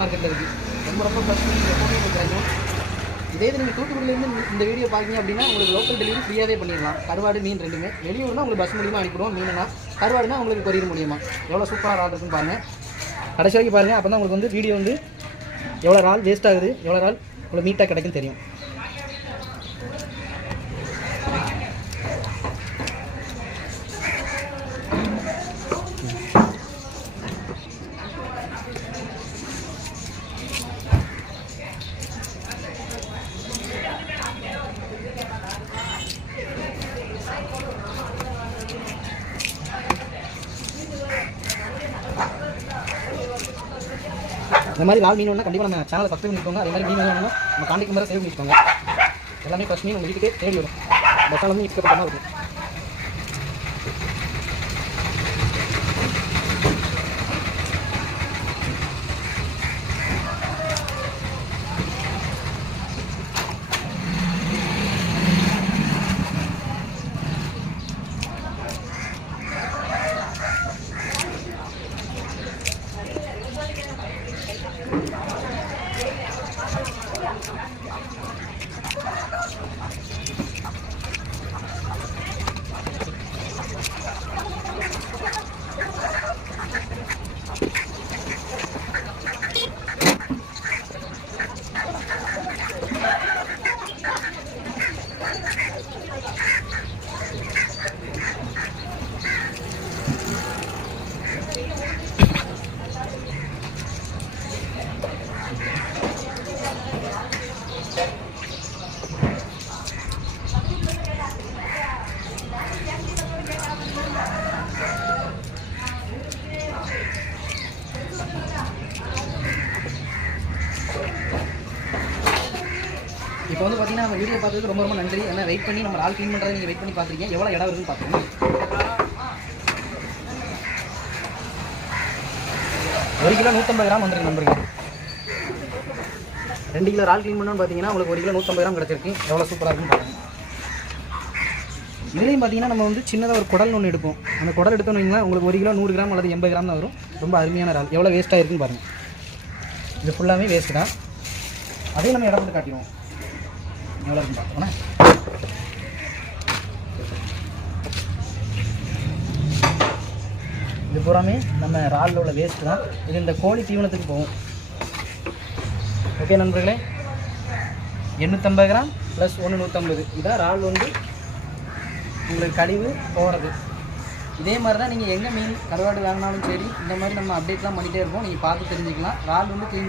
மார்க்கெட்டில் இருக்குது ரொம்ப ரொம்ப ப்ளஸ் எப்போவுமே கிடைக்கும். இதே இது நீங்கள் தூத்துக்குடியிலேருந்து இந்த- இந்த வீடியோ பார்க்கீங்க அப்படின்னா உங்களுக்கு லோக்கல் டெலிவரி ஃப்ரீயாகவே பண்ணிடலாம். கருவாடு மீன் ரெண்டுமே. வெளியூர்னா உங்களுக்கு பஸ் மூலியமாக அனுப்பிடுவோம் மீனுனா கருவாடுனா உங்களுக்கு கொரியர் முடியுமா எவ்வளோ சூப்பராக ரால் இருக்குன்னு பாருங்கள் கடைசி வரைக்கும் பாருங்கள் அப்போ தான் உங்களுக்கு வந்து வீடியோ வந்து எவ்வளோ ரால் வேஸ்ட் ஆகுது எவ்வளோ ரால் உங்களுக்கு மீட்டாக கிடைக்கும் தெரியும். இந்த மாதிரி லால் மீன் வேணா கண்டிப்பாக நம்ம சேனலை சப்ஸ்கிரைப் பண்ணிக்கோங்க. அதே மாதிரி மீன் வேணும்னா நம்ம காண்டிக்கு மாதிரி சேவ் பண்ணிக்கோங்க. எல்லாமே ஃபஸ்ட் மீன் உங்கள் வீட்டுக்கே தேடி வரும். பஸ்ஸால் வந்து இஷ்டப்பட்டமாக இருக்கும் இப்போ வந்து பார்த்தீங்கன்னா நம்ம வீடியோ பார்த்ததுக்கு ரொம்ப ரொம்ப நன்றி. ஏன்னா வெயிட் பண்ணி நம்ம ஆள் க்ளீன் பண்ணுறது நீங்கள் வெயிட் பண்ணி பார்த்துருக்கீங்க எவ்வளோ இடம் இருக்குன்னு பார்த்துருங்க ஒரு கிலோ நூற்றம்பது கிராம் வந்துருக்கு நம்பருங்க ரெண்டு கிலோ ரால் க்ளீன் பண்ணணும்னு பார்த்தீங்கன்னா உங்களுக்கு ஒரு கிலோ நூற்றம்பது கிராம் கிடச்சிருக்கு. எவ்வளோ சூப்பராக இருக்குன்னு பாருங்க இதுலேயும் பார்த்தீங்கன்னா நம்ம வந்து சின்னதாக ஒரு குடல் ஒன்று எடுப்போம். அந்த குடல் எடுத்தோம்னு வைங்களேன் உங்களுக்கு ஒரு கிலோ நூறு கிராம் அல்லது எண்பது கிராம் தான் வரும். ரொம்ப அருமையான இறால். எவ்வளோ வேஸ்ட்டாக இருக்குன்னு பாருங்கள் இது ஃபுல்லாகவே வேஸ்ட்டு தான். அதையும் நம்ம இடம் போட்டு காட்டிடுவோம். எவ்வளோ இருக்குன்னு பார்க்கணும் இது பூராமே நம்ம ராலில் உள்ள வேஸ்ட்டு தான். இது இந்த கோழி தீவனத்துக்கு போகும். ஓகே நண்பர்களே. எண்ணூற்றம்பது கிராம் ப்ளஸ் ஒன்று நூற்றம்பது இதான் ரால் வந்து உங்களுக்கு கழிவு போகிறது இதே மாதிரி தான் நீங்கள் எங்கே மீன் கருவாடு வாங்கினாலும் சரி இந்த மாதிரி நம்ம அப்டேட்லாம் பண்ணிகிட்டே இருப்போம். நீங்கள் பார்த்து தெரிஞ்சுக்கலாம். ரால் வந்து க்ளீன்